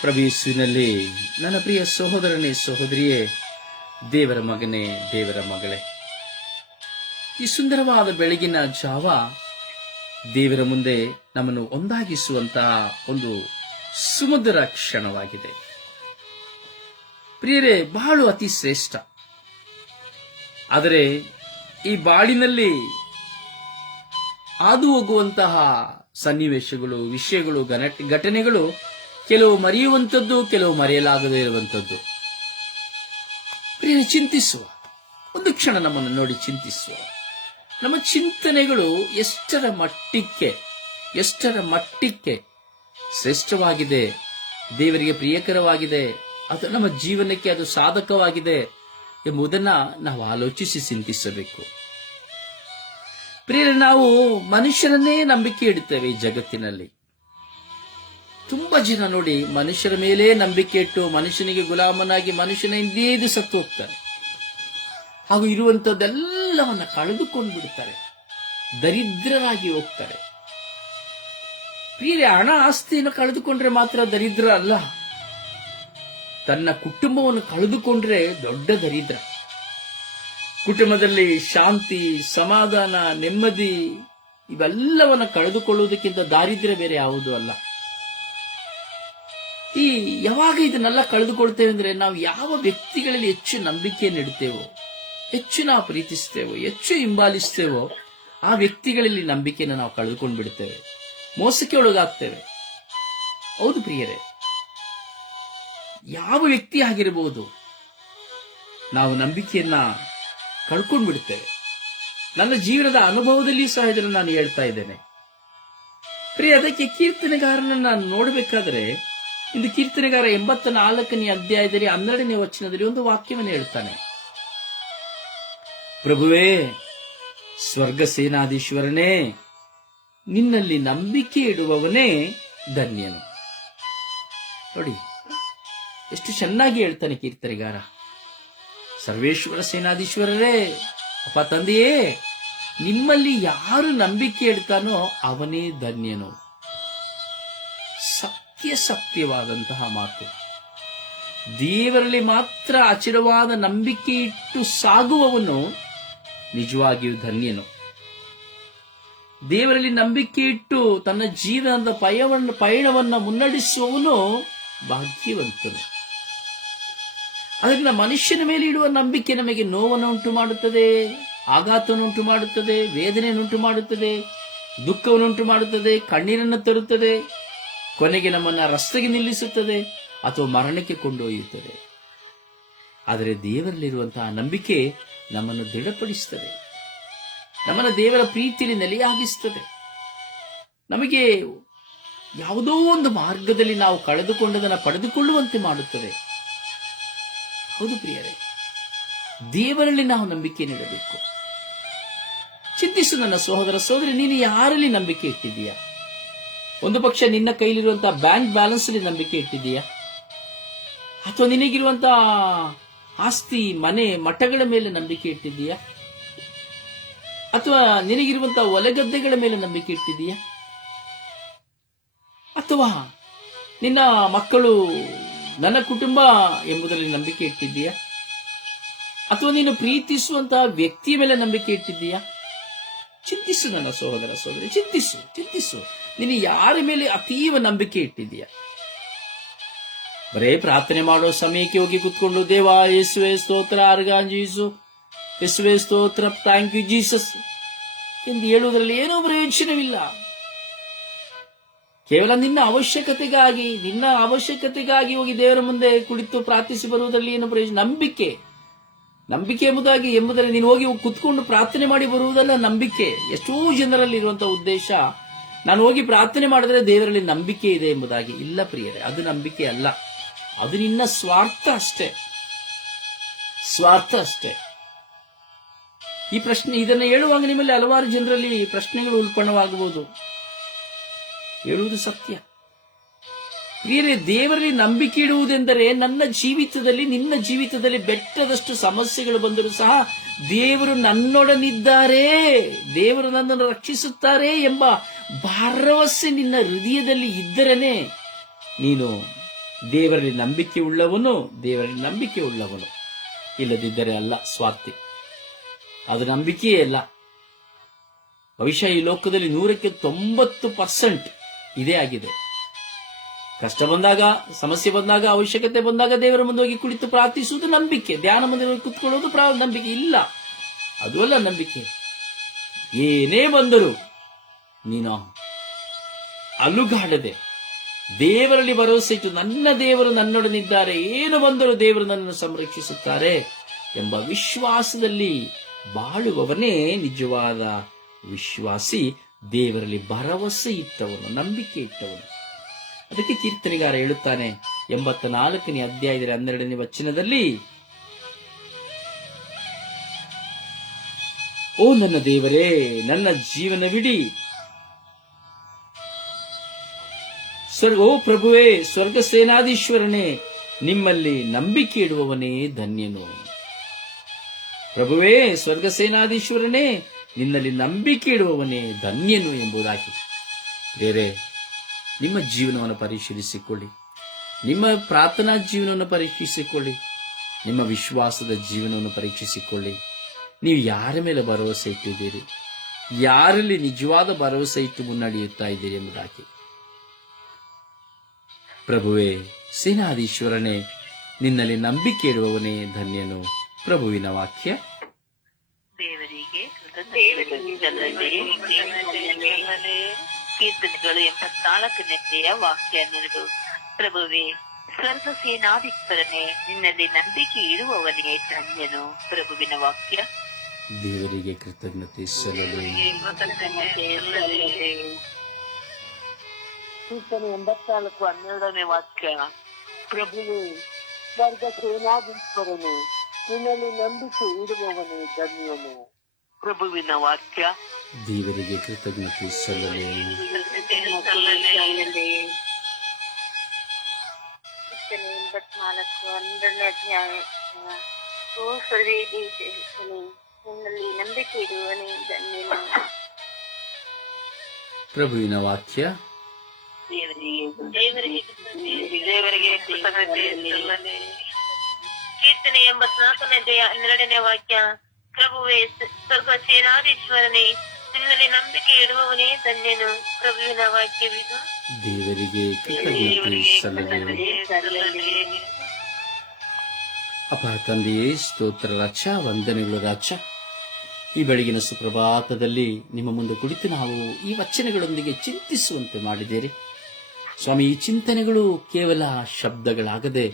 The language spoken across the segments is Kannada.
ಪ್ರಭೇಸುವಿನಲ್ಲಿ ನನ್ನ ಪ್ರಿಯ ಸಹೋದರನೇ ಸಹೋದರಿಯೇ, ದೇವರ ಮಗನೇ, ದೇವರ ಮಗಳೇ. ಈ ಸುಂದರವಾದ ಬೆಳಗಿನ ಜಾವ ದೇವರ ಮುಂದೆ ನಮ್ಮನ್ನು ಒಂದಾಗಿಸುವಂತಹ ಒಂದು ಸುಮಧುರ ಕ್ಷಣವಾಗಿದೆ. ಪ್ರಿಯರೇ ಬಾಳು ಅತಿ ಶ್ರೇಷ್ಠ. ಆದರೆ ಈ ಬಾಳಿನಲ್ಲಿ ಹಾದು ಹೋಗುವಂತಹ ಸನ್ನಿವೇಶಗಳು, ವಿಷಯಗಳು ಘಟನೆಗಳು ಕೆಲವು ಮರೆಯುವಂಥದ್ದು, ಕೆಲವು ಮರೆಯಲಾಗದೇ ಇರುವಂಥದ್ದು. ಪ್ರಿಯ ಚಿಂತಿಸುವ. ಒಂದು ಕ್ಷಣ ನಮ್ಮನ್ನು ನೋಡಿ ಚಿಂತಿಸುವ. ನಮ್ಮ ಚಿಂತನೆಗಳು ಎಷ್ಟರ ಮಟ್ಟಕ್ಕೆ ಎಷ್ಟರ ಮಟ್ಟಕ್ಕೆ ಶ್ರೇಷ್ಠವಾಗಿದೆ, ದೇವರಿಗೆ ಪ್ರಿಯಕರವಾಗಿದೆ, ಅದು ನಮ್ಮ ಜೀವನಕ್ಕೆ ಅದು ಸಾಧಕವಾಗಿದೆ ಎಂಬುದನ್ನ ನಾವು ಆಲೋಚಿಸಿ ಚಿಂತಿಸಬೇಕು. ಪ್ರಿಯರೇ, ನಾವು ಮನುಷ್ಯರನ್ನೇ ನಂಬಿಕೆ ಇಡುತ್ತೇವೆ ಈ ಜಗತ್ತಿನಲ್ಲಿ. ತುಂಬಾ ಜನ ನೋಡಿ ಮನುಷ್ಯರ ಮೇಲೆ ನಂಬಿಕೆ ಇಟ್ಟು ಮನುಷ್ಯನಿಗೆ ಗುಲಾಮನಾಗಿ ಮನುಷ್ಯನ ಹಿಂದೇದು ಸತ್ತು ಹೋಗ್ತಾರೆ. ಹಾಗೂ ಇರುವಂತದ್ದೆಲ್ಲವನ್ನ ಕಳೆದುಕೊಂಡು ಬಿಡ್ತಾರೆ. ದರಿದ್ರರಾಗಿ ಹೋಗ್ತಾರೆ. ಪ್ರಿಯರೇ ಹಣ ಆಸ್ತಿಯನ್ನು ಕಳೆದುಕೊಂಡ್ರೆ ಮಾತ್ರ ದರಿದ್ರ ಅಲ್ಲ. ತನ್ನ ಕುಟುಂಬವನ್ನು ಕಳೆದುಕೊಂಡ್ರೆ ದೊಡ್ಡ ದರಿದ್ರ. ಕುಟುಂಬದಲ್ಲಿ ಶಾಂತಿ, ಸಮಾಧಾನ, ನೆಮ್ಮದಿ ಇವೆಲ್ಲವನ್ನು ಕಳೆದುಕೊಳ್ಳುವುದಕ್ಕಿಂತ ದಾರಿದ್ರ್ಯ ಬೇರೆ ಯಾವುದೂ ಅಲ್ಲ. ಈ ಯಾವಾಗ ಇದನ್ನೆಲ್ಲ ಕಳೆದುಕೊಳ್ತೇವೆ ಅಂದ್ರೆ ನಾವು ಯಾವ ವ್ಯಕ್ತಿಗಳಲ್ಲಿ ಹೆಚ್ಚು ನಂಬಿಕೆಯನ್ನು ಇಡ್ತೇವೋ ಹೆಚ್ಚು ನಾವು ಪ್ರೀತಿಸ್ತೇವೋ, ಹೆಚ್ಚು ಹಿಂಬಾಲಿಸ್ತೇವೋ, ಆ ವ್ಯಕ್ತಿಗಳಲ್ಲಿ ನಂಬಿಕೆಯನ್ನು ನಾವು ಕಳೆದುಕೊಂಡು ಬಿಡ್ತೇವೆ ಮೋಸಕ್ಕೆ ಒಳಗಾಗ್ತೇವೆ. ಹೌದು ಪ್ರಿಯರೇ. ಯಾವ ವ್ಯಕ್ತಿ ಆಗಿರಬಹುದು ನಾವು ನಂಬಿಕೆಯನ್ನ ಕಳ್ಕೊಂಡು ಬಿಡ್ತೇವೆ ನನ್ನ ಜೀವನದ ಅನುಭವದಲ್ಲಿ ಸಹ ಇದನ್ನು ನಾನು ಹೇಳ್ತಾ ಇದ್ದೇನೆ. ಪ್ರಿಯ ಅದಕ್ಕೆ ಕೀರ್ತನೆಗಾರನನ್ನ ನಾನು ನೋಡಬೇಕಾದ್ರೆ ಇಂದು ಕೀರ್ತನೆಗಾರ ಎಂಬತ್ತ ನಾಲ್ಕನೇ ಅಧ್ಯಾಯದಲ್ಲಿ, ಹನ್ನೆರಡನೇ ವಚನದಲ್ಲಿ ಒಂದು ವಾಕ್ಯವನ್ನು ಹೇಳ್ತಾನೆ. ಪ್ರಭುವೇ ಸ್ವರ್ಗ ಸೇನಾಧೀಶ್ವರನೇ ನಿನ್ನಲ್ಲಿ ನಂಬಿಕೆ ಇಡುವವನೇ ಧನ್ಯನು. ನೋಡಿ, ಎಷ್ಟು ಚೆನ್ನಾಗಿ ಹೇಳ್ತಾನೆ ಕೀರ್ತನೆಗಾರ. ಸರ್ವೇಶ್ವರ ಸೇನಾಧೀಶ್ವರರೇ, ಅಪ್ಪ ತಂದೆಯೇ, ನಿಮ್ಮಲ್ಲಿ ಯಾರು ನಂಬಿಕೆ ಇಡ್ತಾನೋ ಅವನೇ ಧನ್ಯನು. ಸತ್ಯ ಸತ್ಯವಾದಂತಹ ಮಾತು. ದೇವರಲ್ಲಿ ಮಾತ್ರ ಅಚಿರವಾದ ನಂಬಿಕೆ ಇಟ್ಟು ಸಾಗುವವನು ನಿಜವಾಗಿಯೂ ಧನ್ಯನು. ದೇವರಲ್ಲಿ ನಂಬಿಕೆ ಇಟ್ಟು ತನ್ನ ಜೀವನದ ಪಯವನ್ನು, ಪಯಣವನ್ನು ಮುನ್ನಡೆಸುವವನು ಭಾಗ್ಯವಂತನು. ಅದರಿಂದ ಮನುಷ್ಯನ ಮೇಲೆ ಇಡುವ ನಂಬಿಕೆ ನಮಗೆ ನೋವನ್ನು ಉಂಟು ಮಾಡುತ್ತದೆ, ಆಘಾತವನ್ನುಂಟು ಮಾಡುತ್ತದೆ, ವೇದನೆಯನ್ನುಂಟು ಮಾಡುತ್ತದೆ, ದುಃಖವನ್ನುಂಟು ಮಾಡುತ್ತದೆ, ಕಣ್ಣೀರನ್ನು ತರುತ್ತದೆ ಕೊನೆಗೆ ನಮ್ಮನ್ನು ರಸ್ತೆಗೆ ನಿಲ್ಲಿಸುತ್ತದೆ ಅಥವಾ ಮರಣಕ್ಕೆ ಕೊಂಡೊಯ್ಯುತ್ತದೆ. ಆದರೆ ದೇವರಲ್ಲಿರುವಂತಹ ನಂಬಿಕೆ ನಮ್ಮನ್ನು ದೃಢಪಡಿಸುತ್ತದೆ. ನಮ್ಮನ್ನು ದೇವರ ಪ್ರೀತಿಯಲ್ಲಿ ನೆಲೆಯಾಗಿಸುತ್ತದೆ ನಮಗೆ ಯಾವುದೋ ಒಂದು ಮಾರ್ಗದಲ್ಲಿ ನಾವು ಕಳೆದುಕೊಂಡದನ್ನು ಪಡೆದುಕೊಳ್ಳುವಂತೆ ಮಾಡುತ್ತದೆ. ಹೌದು ಪ್ರಿಯರೇ, ದೇವರಲ್ಲಿ ನಾವು ನಂಬಿಕೆ ನೀಡಬೇಕು. ಚಿಂತಿಸು ನನ್ನ ಸಹೋದರ ಸಹೋದರಿ, ನೀನು ಯಾರಲ್ಲಿ ನಂಬಿಕೆ ಇಟ್ಟಿದ್ದೀಯಾ? ಒಂದು ಪಕ್ಷ ನಿನ್ನ ಕೈಲಿರುವಂತಹ ಬ್ಯಾಂಕ್ ಬ್ಯಾಲೆನ್ಸ್ ಅಲ್ಲಿ ನಂಬಿಕೆ ಇಟ್ಟಿದೀಯಾ ಅಥವಾ ನಿನಗಿರುವಂತಹ ಆಸ್ತಿ, ಮನೆ, ಮಠಗಳ ಮೇಲೆ ನಂಬಿಕೆ ಇಟ್ಟಿದ್ದೀಯಾ? ಅಥವಾ ನಿನಗಿರುವಂತಹ ಒಲೆಗದ್ದೆಗಳ ಮೇಲೆ ನಂಬಿಕೆ ಇಟ್ಟಿದ್ದೀಯಾ? ಅಥವಾ ನಿನ್ನ ಮಕ್ಕಳು ನನ್ನ ಕುಟುಂಬ ಎಂಬುದರಲ್ಲಿ ನಂಬಿಕೆ ಇಟ್ಟಿದ್ದೀಯಾ? ಅಥವಾ ನೀನು ಪ್ರೀತಿಸುವಂತಹ ವ್ಯಕ್ತಿಯ ಮೇಲೆ ನಂಬಿಕೆ ಇಟ್ಟಿದ್ದೀಯಾ? ಚಿಂತಿಸು ನನ್ನ ಸಹೋದರ ಸಹೋದರಿ, ಚಿಂತಿಸು ಚಿಂತಿಸು. ನೀನು ಯಾರ ಮೇಲೆ ಅತೀವ ನಂಬಿಕೆ ಇಟ್ಟಿದೀಯ ಬರೇ ಪ್ರಾರ್ಥನೆ ಮಾಡೋ ಸಮಯಕ್ಕೆ ಹೋಗಿ ಕುತ್ಕೊಂಡು, ದೇವಾ, ಯೇಸುವೆ, ಸ್ತೋತ್ರ ಅರ್ಗಾಂಜೀಸು ಯೇಸುವೆ, ಸ್ತೋತ್ರ ಥ್ಯಾಂಕ್ ಯು ಜೀಸಸ್ ಎಂದು ಹೇಳುವುದರಲ್ಲಿ ಏನೂ ಪ್ರಯೋಜನವಿಲ್ಲ. ಕೇವಲ ನಿನ್ನ ಅವಶ್ಯಕತೆಗಾಗಿ ನಿನ್ನ ಅವಶ್ಯಕತೆಗಾಗಿ ಹೋಗಿ ದೇವರ ಮುಂದೆ ಕುಳಿತು ಪ್ರಾರ್ಥಿಸಿ ಬರುವುದರಲ್ಲಿ ಏನು ಪ್ರಯೋಜನ? ನಂಬಿಕೆ. ನಂಬಿಕೆ ಎಂಬುದಾಗಿ, ಎಂಬುದರಲ್ಲಿ ನೀನು ಹೋಗಿ ಕುತ್ಕೊಂಡು ಪ್ರಾರ್ಥನೆ ಮಾಡಿ ಬರುವುದಲ್ಲ ನಂಬಿಕೆ. ಎಷ್ಟೋ ಜನರಲ್ಲಿ ಇರುವಂತಹ ಉದ್ದೇಶ ನಾನು ಹೋಗಿ ಪ್ರಾರ್ಥನೆ ಮಾಡಿದ್ರೆ ದೇವರಲ್ಲಿ ನಂಬಿಕೆ ಇದೆ ಎಂಬುದಾಗಿ. ಇಲ್ಲ ಪ್ರಿಯರೇ, ಅದು ನಂಬಿಕೆ ಅಲ್ಲ. ಅದು ನಿನ್ನ ಸ್ವಾರ್ಥ ಅಷ್ಟೇ. ಸ್ವಾರ್ಥ ಅಷ್ಟೇ. ಈ ಪ್ರಶ್ನೆ, ಇದನ್ನು ಹೇಳುವಾಗ ನಿಮ್ಮಲ್ಲಿ ಹಲವಾರು ಜನರಲ್ಲಿ ಪ್ರಶ್ನೆಗಳು ಉಲ್ಪಣವಾಗಬಹುದು ಹೇಳುವುದು ಸತ್ಯ. ಪ್ರಿಯರೇ ದೇವರಲ್ಲಿ ನಂಬಿಕೆ ಇಡುವುದೆಂದರೆ ನನ್ನ ಜೀವಿತದಲ್ಲಿ, ನಿನ್ನ ಜೀವಿತದಲ್ಲಿ ಬೆಟ್ಟದಷ್ಟು ಸಮಸ್ಯೆಗಳು ಬಂದರೂ ಸಹ ದೇವರು ನನ್ನೊಡನಿದ್ದಾರೆ, ದೇವರು ನನ್ನನ್ನು ರಕ್ಷಿಸುತ್ತಾರೆ ಎಂಬ ಭರವಸೆ ನಿನ್ನ ಹೃದಯದಲ್ಲಿ ಇದ್ದರೇನೆ. ನೀನು ದೇವರಲ್ಲಿ ನಂಬಿಕೆ ಉಳ್ಳವನು, ದೇವರಲ್ಲಿ ನಂಬಿಕೆ ಉಳ್ಳವನು. ಇಲ್ಲದಿದ್ದರೆ ಅಲ್ಲ ಸ್ವಾರ್ಥಿ. ಅದು ನಂಬಿಕೆಯೇ ಅಲ್ಲ. ಬಹುಶಃ ಈ ಲೋಕದಲ್ಲಿ ನೂರಕ್ಕೆ ತೊಂಬತ್ತು ಪರ್ಸೆಂಟ್ ಇದೇ ಆಗಿದೆ. ಕಷ್ಟ ಬಂದಾಗ, ಸಮಸ್ಯೆ ಬಂದಾಗ, ಅವಶ್ಯಕತೆ ಬಂದಾಗ ದೇವರ ಮುಂದೆ ಹೋಗಿ ಕುಳಿತು ಪ್ರಾರ್ಥಿಸುವುದು ನಂಬಿಕೆ. ಧ್ಯಾನ ಮುಂದೆ ಹೋಗಿ ಕುತ್ಕೊಳ್ಳೋದು ನಂಬಿಕೆ. ಇಲ್ಲ. ಅದು ಅಲ್ಲ ನಂಬಿಕೆ. ಏನೇ ಬಂದರೂ ನೀನು ಅಲುಗಾಡದೆ ದೇವರಲ್ಲಿ ಭರವಸೆ ಇಟ್ಟು ನನ್ನ ದೇವರು ನನ್ನೊಡನಿದ್ದಾರೆ. ಏನು ಬಂದರೂ ದೇವರು ನನ್ನನ್ನು ಸಂರಕ್ಷಿಸುತ್ತಾರೆ ಎಂಬ ವಿಶ್ವಾಸದಲ್ಲಿ ಬಾಳುವವನೇ ನಿಜವಾದ ವಿಶ್ವಾಸಿ ದೇವರಲ್ಲಿ ಭರವಸೆ ಇಟ್ಟವನು, ನಂಬಿಕೆ ಇಟ್ಟವನು. ಅದಕ್ಕೆ ಕೀರ್ತನೆಗಾರ ಹೇಳುತ್ತಾನೆ. ಎಂಬತ್ತ ನಾಲ್ಕನೇ ಅಧ್ಯಾಯದ ಹನ್ನೆರಡನೇ ವಚನದಲ್ಲಿ, ಓ ನನ್ನ ದೇವರೇ, ನನ್ನ ಜೀವನವಿಡಿ. ಸ್ವರ್ಗ ಓ ಪ್ರಭುವೇ ಸ್ವರ್ಗ ಸೇನಾಧೀಶ್ವರನೇ ನಿಮ್ಮಲ್ಲಿ ನಂಬಿಕೆ ಇಡುವವನೇ ಧನ್ಯನು. ಪ್ರಭುವೇ ಸ್ವರ್ಗ ಸೇನಾಧೀಶ್ವರನೇ ನಿನ್ನಲ್ಲಿ ನಂಬಿಕೆ ಇಡುವವನೇ ಧನ್ಯನು ಎಂಬುದಾಗಿ. ಬೇರೆ ನಿಮ್ಮ ಜೀವನವನ್ನು ಪರಿಶೀಲಿಸಿಕೊಳ್ಳಿ. ನಿಮ್ಮ ಪ್ರಾರ್ಥನಾ ಜೀವನವನ್ನು ಪರೀಕ್ಷಿಸಿಕೊಳ್ಳಿ. ನಿಮ್ಮ ವಿಶ್ವಾಸದ ಜೀವನವನ್ನು ಪರೀಕ್ಷಿಸಿಕೊಳ್ಳಿ. ನೀವು ಯಾರ ಮೇಲೆ ಭರವಸೆ ಇಟ್ಟಿದ್ದೀರಿ? ಯಾರಲ್ಲಿ ನಿಜವಾದ ಭರವಸೆ ಇಟ್ಟು ಮುನ್ನಡೆಯುತ್ತಾ ಇದ್ದೀರಿ ಎಂಬುದಾಗಿ. ಪ್ರಭುವೇ, ಸೇನಾಧೀಶ್ವರನೇ, ನಿನ್ನಲ್ಲಿ ನಂಬಿಕೆ ಇಡುವವನೇ ಧನ್ಯನು. ಪ್ರಭುವಿನ ವಾಕ್ಯ. ದೇವರಿಗೆ. ಕೀರ್ತನೆಗಳು ಎಂಬತ್ನಾಲ್ಕನೆಯ ವಾಕ್ಯ ನೆರವು ಪ್ರಭುವೇ ಸ್ವರ್ಗ ಸೇನಾಧೀಶ್ವರನೇ ನಿನ್ನಲ್ಲಿ ನಂಬಿಕೆ ಇಡುವವನೇ ಧನ್ಯನು. ಪ್ರಭುವಿನ ವಾಕ್ಯ. ದೇವರಿಗೆ ಕೃತಜ್ಞತೆ ಸಲ್ಲಲಿ. ಕೀರ್ತನೆ ಎಂಬತ್ನಾಲ್ಕು ಹನ್ನೆರಡನೇ ವಾಕ್ಯ. ಪ್ರಭುವೇ ಸ್ವರ್ಗ ಸೇನಾಧೀಶ್ವರನು ನಿನ್ನಲ್ಲಿ ನಂಬಿಕೆ ಇಡುವವನೇ ಧನ್ಯನು. ಪ್ರಭುವಿನ ವಾಕ್ಯ. ದೇವರಿಗೆ ಕೃತಜ್ಞತೆ ಸಲ್ಲಲಿ ಎಂಬತ್ನಾಲ್ಕು ಹನ್ನೆರಡನೇ ಅಧ್ಯಾಯ ಓ ಸ್ವದೇಶನೇ ನಿನ್ನಲ್ಲಿ ನಂಬಿಕೆ ಇರುವನೇ ಧನ್ಯನು ಪ್ರಭುವಿನ ವಾಕ್ಯ. ದೇವರಿಗೆ ಕೃತಜ್ಞತೆ ಸಲ್ಲಲಿ. ಕೀರ್ತನೆ ಎಂಬತ್ನಾಲ್ಕನೇ ಅಧ್ಯಾಯ ಹನ್ನೆರಡನೇ ವಾಕ್ಯ. ಪ್ರಭುವೇ ಸ್ವರ್ಗ ಸೇನಾಧೀಶ್ವರನೇ ನಿನ್ನಲ್ಲಿ ನಂಬಿಕೆ ಇಡುವವನೇ ಧನ್ಯನು. ಪ್ರಭುವಿನ ವಾಕ್ಯವಿದು. ದೇವರಿಗೆ ಅಪ್ಪ ತಂದೆಯೇ ಸ್ತೋತ್ರ ರಾಜ ವಂದನೆಗಳು ರಾಜ ಈ ಬೆಳಗಿನ ಸುಪ್ರಭಾತದಲ್ಲಿ ನಿಮ್ಮ ಮುಂದೆ ಕುಳಿತು ನಾವು ಈ ವಚನಗಳೊಂದಿಗೆ ಚಿಂತಿಸುವಂತೆ ಮಾಡಿದ್ದೇವೆ ಸ್ವಾಮಿ ಈ ಚಿಂತನೆಗಳು ಕೇವಲ ಶಬ್ದಗಳಾಗದೆ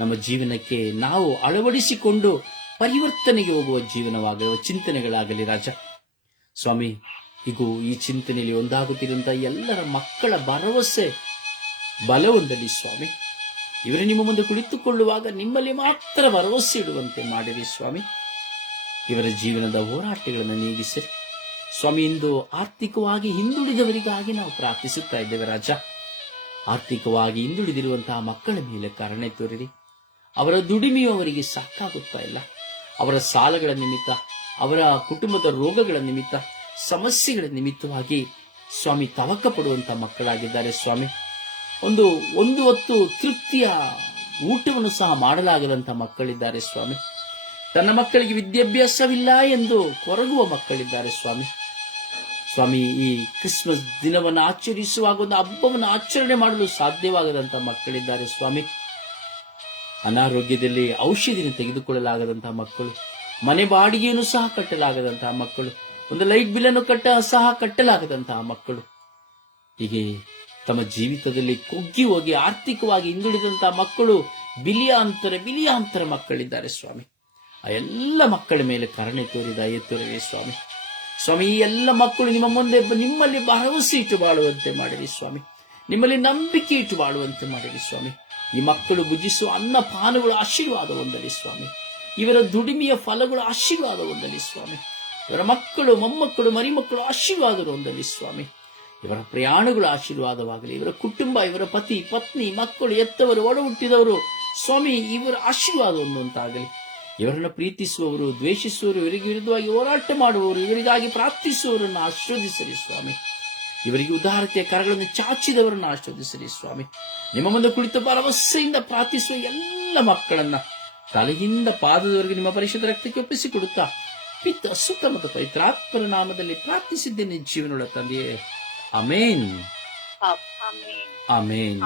ನಮ್ಮ ಜೀವನಕ್ಕೆ ನಾವು ಅಳವಡಿಸಿಕೊಂಡು ಪರಿವರ್ತನೆಗೆ ಹೋಗುವ ಜೀವನವಾಗಲಿ ಚಿಂತನೆಗಳಾಗಲಿ ರಾಜ. ಸ್ವಾಮಿ ಇದು ಈ ಚಿಂತನೆಯಲ್ಲಿ ಒಂದಾಗುತ್ತಿರುವಂತಹ ಎಲ್ಲರ ಮಕ್ಕಳ ಭರವಸೆ ಬಲವೊಂದಲಿ ಸ್ವಾಮಿ. ಇವರು ನಿಮ್ಮ ಮುಂದೆ ಕುಳಿತುಕೊಳ್ಳುವಾಗ ನಿಮ್ಮಲ್ಲಿ ಮಾತ್ರ ಭರವಸೆ ಇಡುವಂತೆ ಮಾಡಿರಿ ಸ್ವಾಮಿ. ಇವರ ಜೀವನದ ಹೋರಾಟಗಳನ್ನು ನೀಗಿಸಿರಿ. ಸ್ವಾಮಿ, ಇಂದು ಆರ್ಥಿಕವಾಗಿ ಹಿಂದುಳಿದವರಿಗಾಗಿ ನಾವು ಪ್ರಾರ್ಥಿಸುತ್ತಾ ಇದ್ದೇವೆ ರಾಜ. ಆರ್ಥಿಕವಾಗಿ ಹಿಂದುಳಿದಿರುವಂತಹ ಮಕ್ಕಳ ಮೇಲೆ ಕರುಣೆ ತೋರಿರಿ. ಅವರ ದುಡಿಮೆಯು ಅವರಿಗೆ ಸಾಕಾಗುತ್ತಾ ಇಲ್ಲ. ಅವರ ಸಾಲಗಳ ನಿಮಿತ್ತ, ಅವರ ಕುಟುಂಬದ ರೋಗಗಳ ನಿಮಿತ್ತ, ಸಮಸ್ಯೆಗಳ ನಿಮಿತ್ತವಾಗಿ ಸ್ವಾಮಿ ತವಕ ಪಡುವಂಥ ಮಕ್ಕಳಾಗಿದ್ದಾರೆ ಸ್ವಾಮಿ. ಒಂದು ಒಂದು ಹೊತ್ತು ತೃಪ್ತಿಯ ಊಟವನ್ನು ಸಹ ಮಾಡಲಾಗದಂತ ಮಕ್ಕಳಿದ್ದಾರೆ ಸ್ವಾಮಿ. ತನ್ನ ಮಕ್ಕಳಿಗೆ ವಿದ್ಯಾಭ್ಯಾಸವಿಲ್ಲ ಎಂದು ಕೊರಗುವ ಮಕ್ಕಳಿದ್ದಾರೆ ಸ್ವಾಮಿ. ಸ್ವಾಮಿ, ಈ ಕ್ರಿಸ್ಮಸ್ ದಿನವನ್ನು ಆಚರಿಸುವಾಗ ಒಂದು ಹಬ್ಬವನ್ನು ಆಚರಣೆ ಮಾಡಲು ಸಾಧ್ಯವಾಗದಂತ ಮಕ್ಕಳಿದ್ದಾರೆ ಸ್ವಾಮಿ. ಅನಾರೋಗ್ಯದಲ್ಲಿ ಔಷಧಿಯನ್ನು ತೆಗೆದುಕೊಳ್ಳಲಾಗದಂತಹ ಮಕ್ಕಳು, ಮನೆ ಬಾಡಿಗೆಯನ್ನು ಸಹ ಕಟ್ಟಲಾಗದಂತಹ ಮಕ್ಕಳು, ಒಂದು ಲೈಟ್ ಬಿಲ್ ಅನ್ನು ಕಟ್ಟ ಸಹ ಕಟ್ಟಲಾಗದಂತಹ ಮಕ್ಕಳು. ಹೀಗೆ ತಮ್ಮ ಜೀವಿತದಲ್ಲಿ ಕುಗ್ಗಿ ಹೋಗಿ ಆರ್ಥಿಕವಾಗಿ ಹಿಂದುಳಿದಂತಹ ಮಕ್ಕಳು ಬಿಲಿಯಾಂತರ ಬಿಲಿಯಾಂತರ ಮಕ್ಕಳಿದ್ದಾರೆ ಸ್ವಾಮಿ. ಆ ಎಲ್ಲ ಮಕ್ಕಳ ಮೇಲೆ ಕರುಣೆ ತೋರಿದ ಎತ್ತುರವೇ ಸ್ವಾಮಿ. ಸ್ವಾಮಿ, ಈ ಎಲ್ಲ ಮಕ್ಕಳು ನಿಮ್ಮ ಮುಂದೆ ನಿಮ್ಮಲ್ಲಿ ಭರವಸೆ ಇಟ್ಟು ಬಾಳುವಂತೆ ಮಾಡಿರಿ ಸ್ವಾಮಿ. ನಿಮ್ಮಲ್ಲಿ ನಂಬಿಕೆ ಇಟ್ಟು ಬಾಳುವಂತೆ ಮಾಡಿರಿ ಸ್ವಾಮಿ. ಈ ಮಕ್ಕಳು ಭುಜಿಸುವ ಅನ್ನ ಪಾನಗಳು ಆಶೀರ್ವಾದ ಹೊಂದಲಿ ಸ್ವಾಮಿ. ಇವರ ದುಡಿಮೆಯ ಫಲಗಳು ಆಶೀರ್ವಾದ ಹೊಂದಲಿ ಸ್ವಾಮಿ. ಇವರ ಮಕ್ಕಳು, ಮೊಮ್ಮಕ್ಕಳು, ಮರಿಮಕ್ಕಳು ಆಶೀರ್ವಾದ ಹೊಂದಲಿ ಸ್ವಾಮಿ. ಇವರ ಪ್ರಯಾಣಗಳು ಆಶೀರ್ವಾದವಾಗಲಿ, ಇವರ ಕುಟುಂಬ, ಇವರ ಪತಿ, ಪತ್ನಿ, ಮಕ್ಕಳು ಎತ್ತವರು ಒಡ ಹುಟ್ಟಿದವರು ಸ್ವಾಮಿ, ಇವರ ಆಶೀರ್ವಾದ ಹೊಂದುವಂತಾಗಲಿ ಇವರನ್ನು ಪ್ರೀತಿಸುವವರು, ದ್ವೇಷಿಸುವವರು, ಇವರಿಗೆ ವಿರುದ್ಧವಾಗಿ ಹೋರಾಟ ಮಾಡುವವರು, ಇವರಿಗಾಗಿ ಪ್ರಾರ್ಥಿಸುವವರನ್ನು ಆಶೀರ್ವದಿಸಲಿ ಸ್ವಾಮಿ. ಇವರಿಗೆ ಉದಾರತೆಯ ಕರಗಳನ್ನು ಚಾಚಿದವರನ್ನು ಆಶೀರ್ವದಿಸಿರಿ ಸ್ವಾಮಿ. ನಿಮ್ಮ ಮುಂದೆ ಕುಳಿತು ಭರವಸೆಯಿಂದ ಪ್ರಾರ್ಥಿಸುವ ಎಲ್ಲ ಮಕ್ಕಳನ್ನ ತಲೆಯಿಂದ ಪಾದದವರೆಗೆ ನಿಮ್ಮ ಪರಿಶುದ್ಧ ರಕ್ತಕ್ಕೆ ಒಪ್ಪಿಸಿಕೊಡುತ್ತಾ ಪಿತ್ತ ಸುತ್ತ ಮತ್ತು ಪವಿತ್ರಾತ್ಮರ ನಾಮದಲ್ಲಿ ಪ್ರಾರ್ಥಿಸಿದ್ದೇನೆ ಜೀವನೊಳ ತಂದೆಯೇ. Amen amen